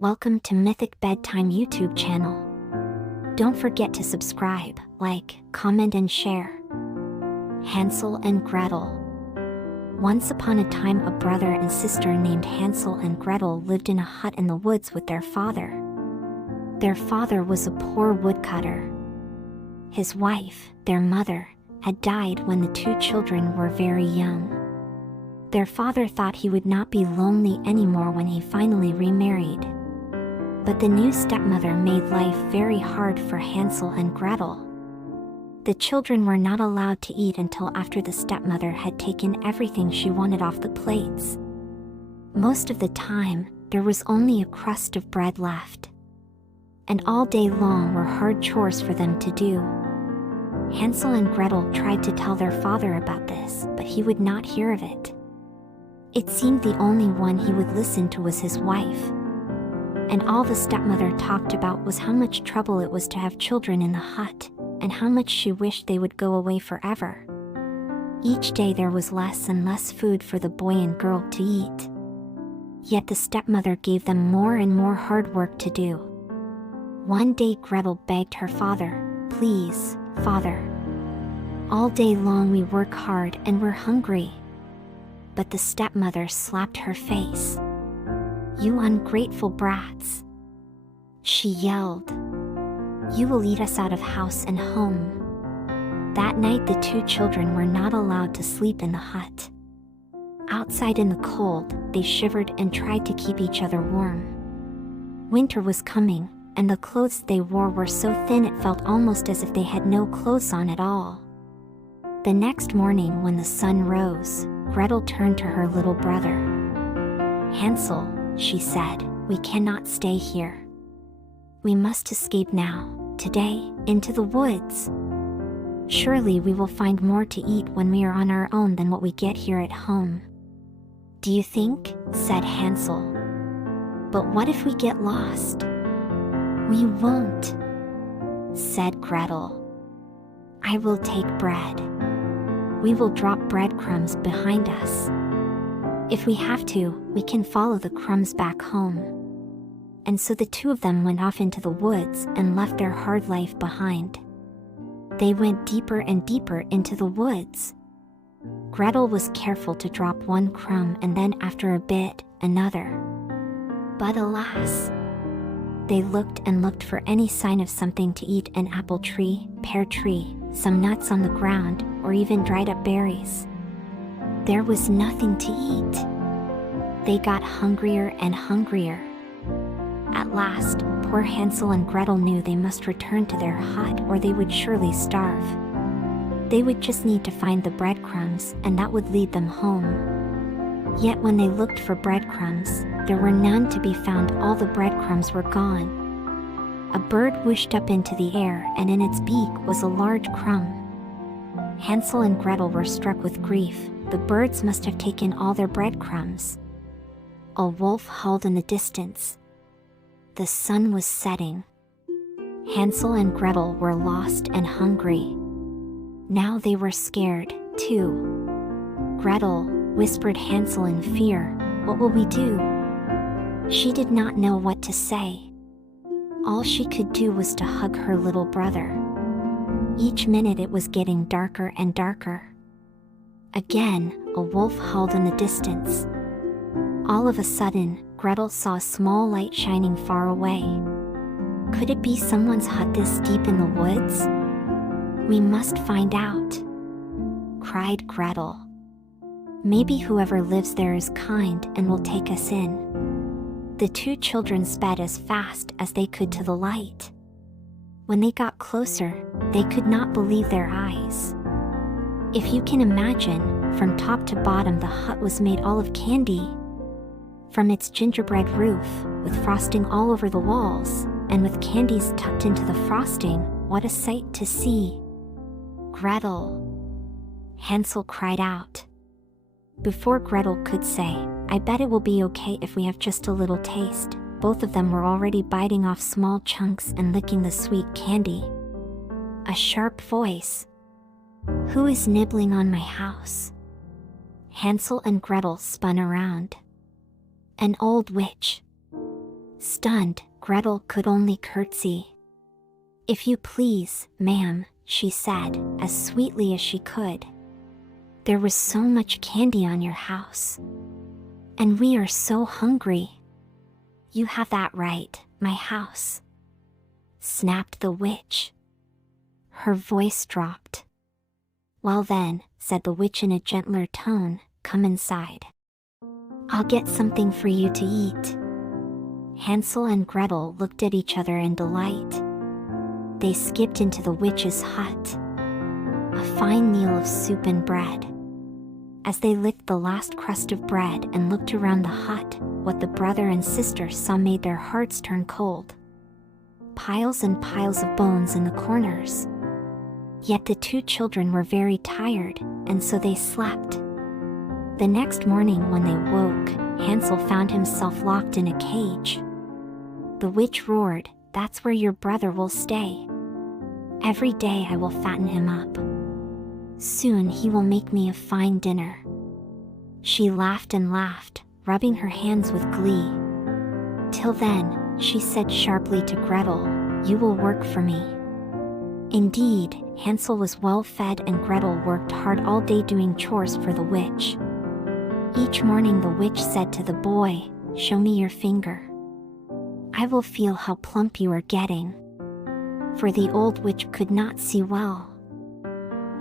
Welcome to Mythic Bedtime YouTube channel. Don't forget to subscribe, like, comment and share. Hansel and Gretel. Once upon a time, a brother and sister named Hansel and Gretel lived in a hut in the woods with their father. Their father was a poor woodcutter. His wife, their mother, had died when the two children were very young. Their father thought he would not be lonely anymore when he finally remarried. But the new stepmother made life very hard for Hansel and Gretel. The children were not allowed to eat until after the stepmother had taken everything she wanted off the plates. Most of the time, there was only a crust of bread left. And all day long were hard chores for them to do. Hansel and Gretel tried to tell their father about this, but he would not hear of it. It seemed the only one he would listen to was his wife. And all the stepmother talked about was how much trouble it was to have children in the hut, and how much she wished they would go away forever. Each day there was less and less food for the boy and girl to eat. Yet the stepmother gave them more and more hard work to do. One day Gretel begged her father, "Please, father. All day long we work hard and we're hungry." But the stepmother slapped her face. "You ungrateful brats," she yelled. "You will eat us out of house and home." That night the two children were not allowed to sleep in the hut. Outside in the cold, they shivered and tried to keep each other warm. Winter was coming, and the clothes they wore were so thin it felt almost as if they had no clothes on at all. The next morning when the sun rose, Gretel turned to her little brother. "Hansel," she said, "we cannot stay here. We must escape now, today, into the woods. Surely we will find more to eat when we are on our own than what we get here at home." "Do you think?" said Hansel. "But what if we get lost?" "We won't," said Gretel. "I will take bread. We will drop breadcrumbs behind us. If we have to, we can follow the crumbs back home." And so the two of them went off into the woods and left their hard life behind. They went deeper and deeper into the woods. Gretel was careful to drop one crumb and then after a bit, another. But alas! They looked and looked for any sign of something to eat: an apple tree, pear tree, some nuts on the ground, or even dried up berries. There was nothing to eat. They got hungrier and hungrier. At last, poor Hansel and Gretel knew they must return to their hut or they would surely starve. They would just need to find the breadcrumbs, and that would lead them home. Yet when they looked for breadcrumbs, there were none to be found. All the breadcrumbs were gone. A bird whooshed up into the air, and in its beak was a large crumb. Hansel and Gretel were struck with grief. The birds must have taken all their breadcrumbs. A wolf howled in the distance. The sun was setting. Hansel and Gretel were lost and hungry. Now they were scared, too. "Gretel," whispered Hansel in fear, "what will we do?" She did not know what to say. All she could do was to hug her little brother. Each minute it was getting darker and darker. Again, a wolf howled in the distance. All of a sudden, Gretel saw a small light shining far away. Could it be someone's hut this deep in the woods? "We must find out," cried Gretel. "Maybe whoever lives there is kind and will take us in." The two children sped as fast as they could to the light. When they got closer, they could not believe their eyes. If you can imagine, from top to bottom the hut was made all of candy. From its gingerbread roof, with frosting all over the walls, and with candies tucked into the frosting, what a sight to see! "Gretel!" Hansel cried out. Before Gretel could say, "I bet it will be okay if we have just a little taste," both of them were already biting off small chunks and licking the sweet candy. A sharp voice. "Who is nibbling on my house?" Hansel and Gretel spun around. "An old witch," Stunned, Gretel could only curtsy. "If you please, ma'am," she said, as sweetly as she could. "There was so much candy on your house. And we are so hungry." "You have that right, my house," snapped the witch. Her voice dropped. "Well then," said the witch in a gentler tone, "come inside. I'll get something for you to eat." Hansel and Gretel looked at each other in delight. They skipped into the witch's hut. A fine meal of soup and bread. As they licked the last crust of bread and looked around the hut, what the brother and sister saw made their hearts turn cold. Piles and piles of bones in the corners. Yet the two children were very tired, and so they slept. The next morning when they woke, Hansel found himself locked in a cage. The witch roared, "That's where your brother will stay. Every day I will fatten him up. Soon he will make me a fine dinner." She laughed and laughed, rubbing her hands with glee. "Till then," she said sharply to Gretel, "you will work for me." Indeed, Hansel was well fed and Gretel worked hard all day doing chores for the witch. Each morning the witch said to the boy, "Show me your finger. I will feel how plump you are getting." For the old witch could not see well.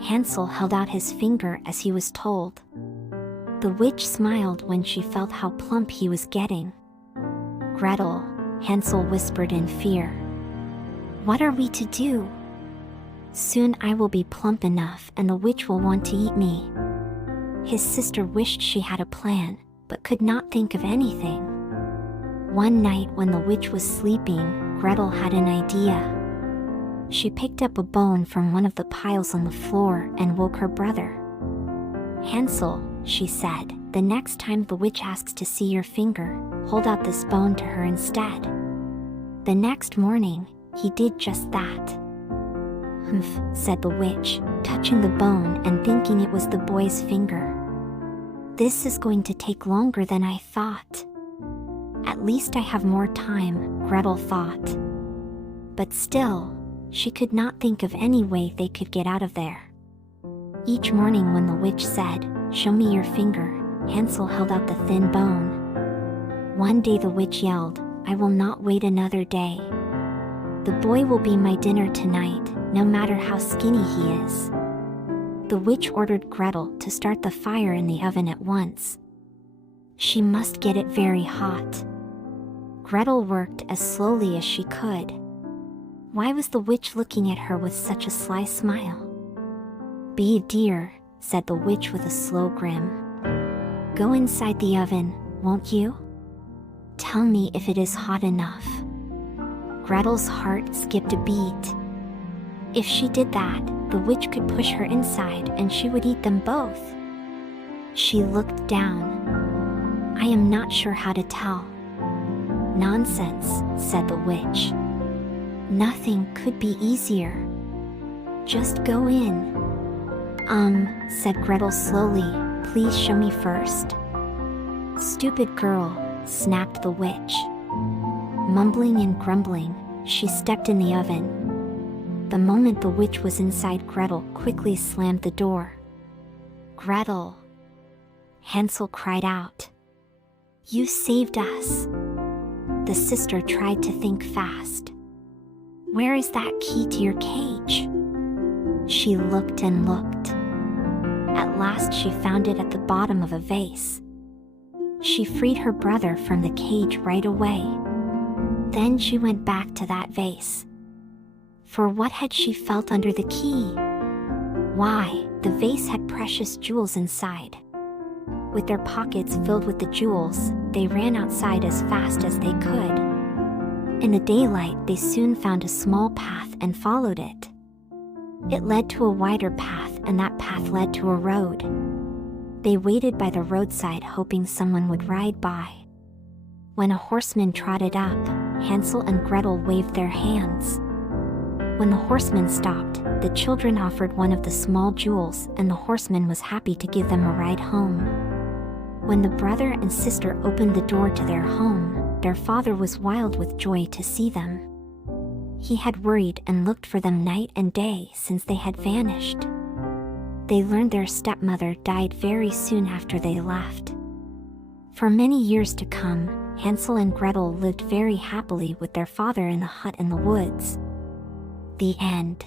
Hansel held out his finger as he was told. The witch smiled when she felt how plump he was getting. "Gretel," Hansel whispered in fear. "What are we to do? Soon I will be plump enough and the witch will want to eat me." His sister wished she had a plan, but could not think of anything. One night when the witch was sleeping, Gretel had an idea. She picked up a bone from one of the piles on the floor and woke her brother. "Hansel," she said, "the next time the witch asks to see your finger, hold out this bone to her instead." The next morning, he did just that. "Humph," said the witch, touching the bone and thinking it was the boy's finger. "This is going to take longer than I thought." "At least I have more time," Gretel thought. But still, she could not think of any way they could get out of there. Each morning when the witch said, "Show me your finger," Hansel held out the thin bone. One day the witch yelled, "I will not wait another day. The boy will be my dinner tonight, no matter how skinny he is." The witch ordered Gretel to start the fire in the oven at once. She must get it very hot. Gretel worked as slowly as she could. Why was the witch looking at her with such a sly smile? "Be a dear," said the witch with a slow grin. "Go inside the oven, won't you? Tell me if it is hot enough." Gretel's heart skipped a beat. If she did that, the witch could push her inside and she would eat them both. She looked down. "I am not sure how to tell." "Nonsense," said the witch. "Nothing could be easier. Just go in." Said Gretel slowly, "Please show me first." "Stupid girl," snapped the witch. Mumbling and grumbling, she stepped in the oven. The moment the witch was inside, Gretel quickly slammed the door. "Gretel!" Hansel cried out. "You saved us!" The sister tried to think fast. "Where is that key to your cage?" She looked and looked. At last she found it at the bottom of a vase. She freed her brother from the cage right away. Then she went back to that vase. For what had she felt under the key? Why, the vase had precious jewels inside. With their pockets filled with the jewels, they ran outside as fast as they could. In the daylight, they soon found a small path and followed it. It led to a wider path, and that path led to a road. They waited by the roadside hoping someone would ride by. When a horseman trotted up, Hansel and Gretel waved their hands. When the horseman stopped, the children offered one of the small jewels and the horseman was happy to give them a ride home. When the brother and sister opened the door to their home, their father was wild with joy to see them. He had worried and looked for them night and day since they had vanished. They learned their stepmother died very soon after they left. For many years to come, Hansel and Gretel lived very happily with their father in the hut in the woods. The end.